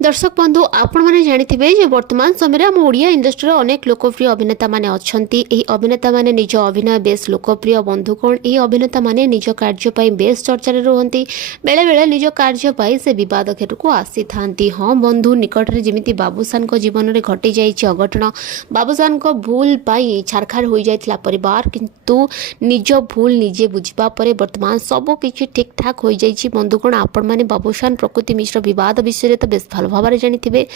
दर्शक बंधु आपण मैंने जानिथिबे जे वर्तमान समय आम ओडिया इंडस्ट्री अनेक लोकप्रिय अभिनेता माने अछंती। एही अभिनेता माने निज अभिनय बेस लोकप्रिय बंधुकोण एही अभिनेता माने निज कार्य पई बेस चर्चा रे रहंती। बेले बेले निज कार्य पई से विवाद घेर को आसी थांती। हाँ बंधु निकट रे जेमिति बाबूसान को जीवन रे घटी जाइछि अघटन। बाबूसान को भूल पई छारखार होई जाइतला परिवार, किंतु निज भूल निजे बुझिबा परे वर्तमान सब किछि ठीक ठाक होई जाइछि। बंधुकोण आपण माने बाबूसान प्रकृति मिश्र विवाद विषय तो बेस भल भाव में जानी।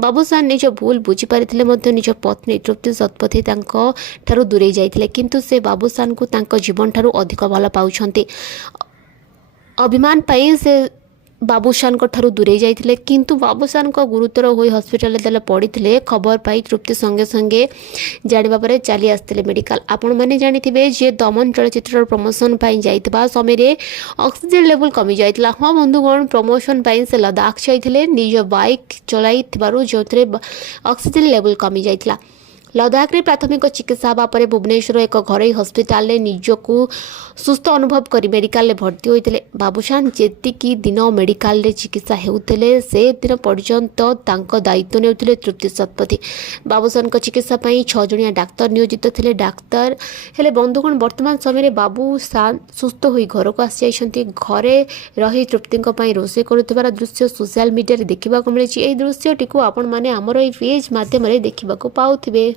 बाबूसान निज भूल बुझीपारी निज पत्नी तृप्ति शतपथी ठारू दूरे जाइथिले, किंतु से बाबूसान को तांको जीवन ठारू अधिक भल पाउछंती। अभिमान पाई से बाबूसान को ठारू दूरे जाइथिले, किंतु बाबूसान को गुरुतर होई हॉस्पिटल देले पड़िथिले। खबर पाई तृप्ति संगे संगे जानिबा परे चली आस्तिले मेडिकल। आपण माने जानिथिबे जे दमन चलचित्र प्रमोशन पाई जाइतबा समय रे ऑक्सीजन लेवल कमी जाइतला। हाँ बंधुगण, प्रमोशन पाई से लद्दाख जाइथिले निज बाइक चलाइथिबारु जोथरे ऑक्सीजन लेवल कमी जाइतला। लद्दाख रे प्राथमिक चिकित्सा हवा पर भुवनेश्वर एक घरोई हस्पिटाल निजको सुस्थ अनुभव कर मेडिकल रे भर्ती होइतिले। बाबूसान जेतिकी दिन मेडिकल रे चिकित्सा हेउतिले से दिन पर्यंत तांको दायित्व नेउतिले तृप्ति शतपथी। बाबूसान को चिकित्सा पई 6 जणिया डाक्तर नियोजित थिले। डाक्तर हेले बंधुगण वर्तमान समय रे बाबूसान सुस्थ होई घर को आसी जाइछंती। घरे रही तृप्ति पई रोसे करुथिबार दृश्य सोशल मीडिया रे देखिबा को मिलिछि। एही दृश्यटी को आपण माने हमर एई पेज माध्यम रे देखिबा को पाउथिबे।